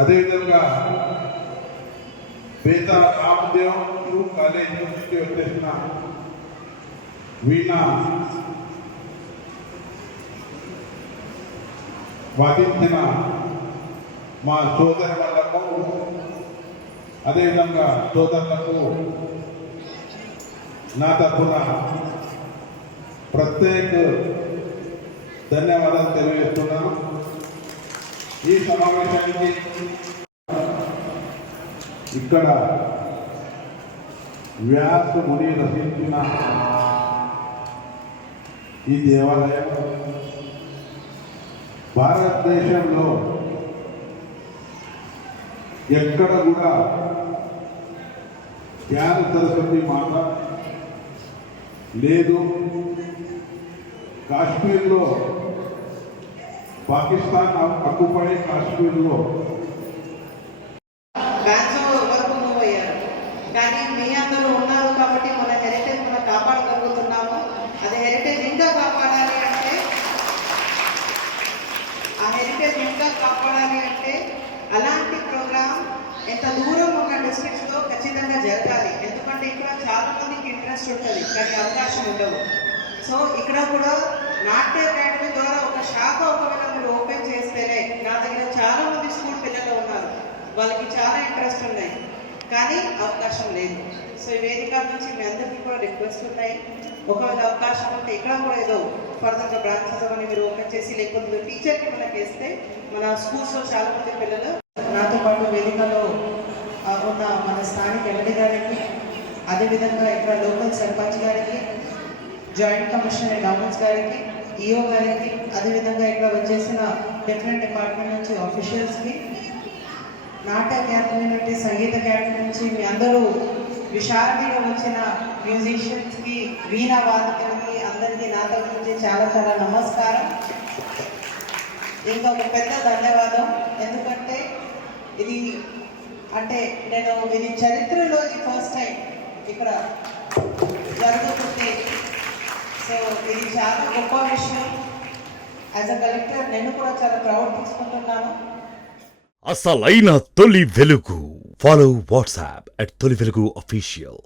అదేవిధంగా పేద రామదేవ్ కాలేజ్ నుంచి వచ్చేసిన వీణ వాదించిన మా సోదరులకు అదేవిధంగా సోదరులకు నా తరఫున ప్రత్యేక ధన్యవాదాలు తెలియజేస్తున్నాను. ఈ సమావేశానికి ఇక్కడ వ్యాస ముని రచించిన ఈ దేవాలయం భారతదేశంలో ఎక్కడ కూడా జ్ఞాన సరస్వతి మాత లేదు. కాశ్మీర్లో పాకిస్తాన్ అక్కుపడే కాశ్మీర్లో వరకు మూవ్ అయ్యారు. కానీ మీ అందరూ ఉన్నారు కాబట్టి మన హెరిటేజ్ మనం కాపాడగలుగుతున్నాము. అది హెరిటేజ్ ఇంకా కాపాడాలి అంటే అలాంటి ప్రోగ్రామ్ ఎంత దూరం ఉన్న డిస్ట్రిక్ట్స్లో ఖచ్చితంగా జరగాలి. ఎందుకంటే ఇక్కడ చాలా మందికి ఇంట్రెస్ట్ ఉంటుంది కానీ అవకాశం ఉండవు. సో ఇక్కడ కూడా నాట్య అకాడమీ ద్వారా ఒక శాఖ ఒకవేళ మీరు ఓపెన్ చేస్తేనే, నా దగ్గర చాలా మంది స్కూల్ పిల్లలు ఉన్నారు, వాళ్ళకి చాలా ఇంట్రెస్ట్ ఉన్నాయి కానీ అవకాశం లేదు. సో ఈ వేదిక నుంచి మీ అందరికీ కూడా రిక్వెస్ట్ ఉన్నాయి, ఒకవేళ అవకాశం ఉంటే ఇక్కడ కూడా ఏదో ఫర్దర్గా బ్రాంచెస్ అని మీరు ఓపెన్ చేసి, లేకపోతే టీచర్కి మనకి ఇస్తే మన స్కూల్స్లో చాలా మంది పిల్లలు నాతో పాటు వేదికలో ఉన్న మన స్థానిక ఎంపీ గారికి, అదేవిధంగా ఇక్కడ లోకల్ సర్పంచ్ గారికి, జాయింట్ కమిషనర్ గవర్నమెంట్స్ గారికి, ఈఓ గారికి, అదేవిధంగా ఇక్కడ వచ్చేసిన డిఫరెంట్ డిపార్ట్మెంట్ నుంచి ఆఫీషియల్స్కి, నాట్య అకాడమీ నుండి సంగీత అకాడమీ నుంచి మీ అందరూ విశారదీగా వచ్చిన మ్యూజిషియన్స్కి, వీణా వాదకులకి అందరికీ నా తరఫు నుంచి చాలా చాలా నమస్కారం. ఇంకా ఒక పెద్ద ధన్యవాదం. ఎందుకంటే ఇది ఇది చరిత్రలో ఇది ఫస్ట్ టైం ఇక్కడ జరుగుతుంది. సో ఇది చాలా గొప్ప విషయం. యాజ్ అ కలెక్టర్ నేను కూడా చాలా ప్రౌడ్ తీసుకుంటున్నాను. అసలైన తొలి వెలుగు. ఫాలో వాట్సాప్ @తొలి వెలుగు official.